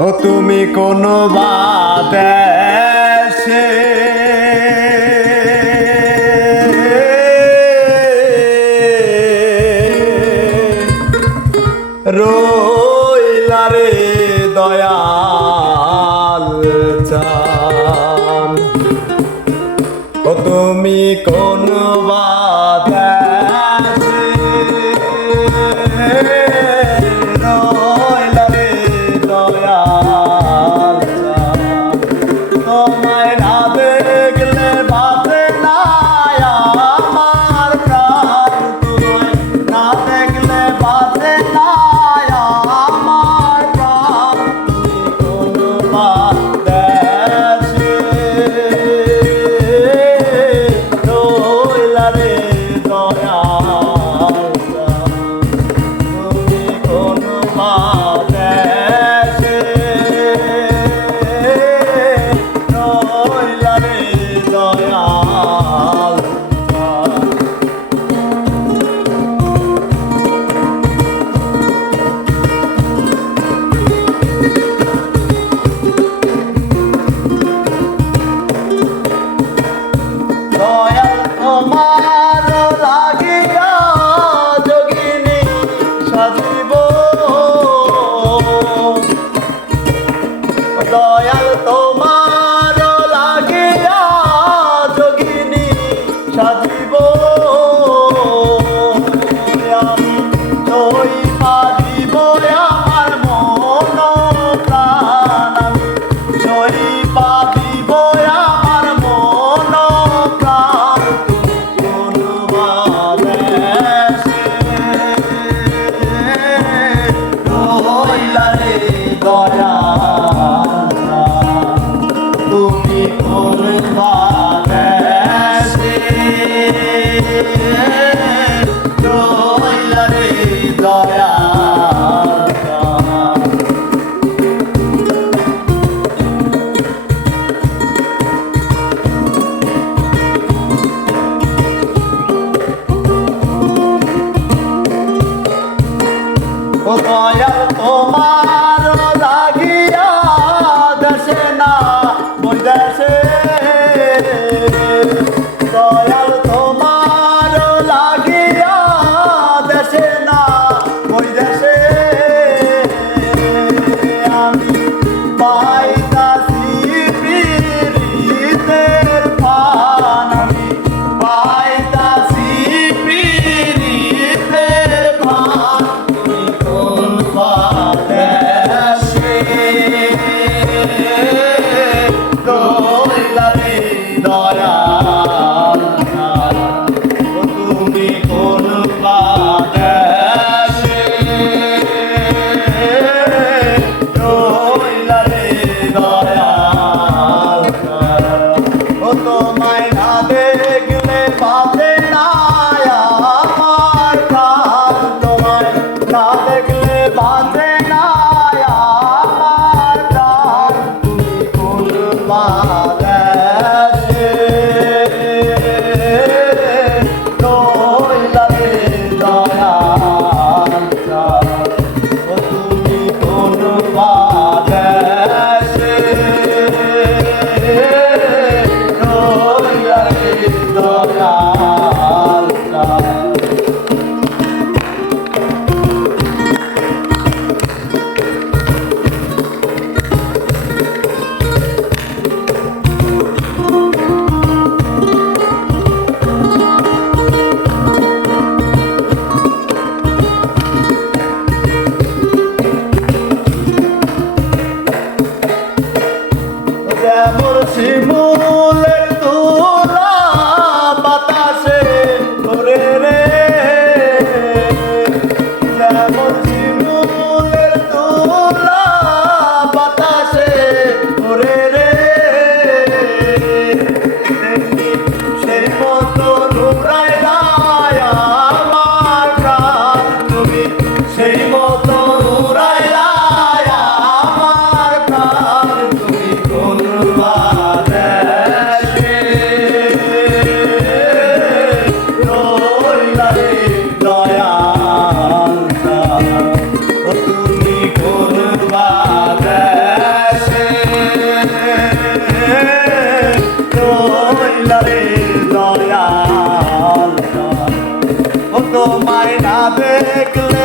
ও তুমি কোন বাদেশে রইলা রে দয়াল চান। ও তুমি কোন বাদেশে রইলা রে দয়াল চান। তোমায় না দেখলে বাঁচে না আমার প্রাণ, তোমায় না দেখলে বাঁচে না আমার প্রাণ। তুমি কোন বাদেশে রইলা রে দয়াল চান। তুমি কোন বাদেশে রইলা রে দয়াল চান। দয়াল তোমার লাগিয়া যোগিনী সাজিব, দয়াল তোমার লাগিয়া যোগিনী সাজিব। আমি তৈ পারিব আমার মন প্রাণ, আমি তৈ পারিব আমার মন প্রাণ। কোন বাদেশে রইলা রে দয়াল চান। তুমি কোন বাদেশে রইলা রে দয়াল চান। ও দয়াল তোমার লাগিয়া দেশে না ওই দেশে, দয়াল তোমার লাগিয়া দেশে না ওই দেশে। আমি পাইতাছি পীড়িতের ফান, আমি পাইতাছি পীড়িতের ফান। তুমি কোন বাদেশে রইলা রে দয়াল চান। ও তুমি কোন বাদেশে রইলা রে দয়াল চান। ও তোমায় না দেখলে বাঁচে না আমার প্রাণ, তোমায় না দেখলে বাঁচে না আমার প্রাণ। তুমি কোন দেখলে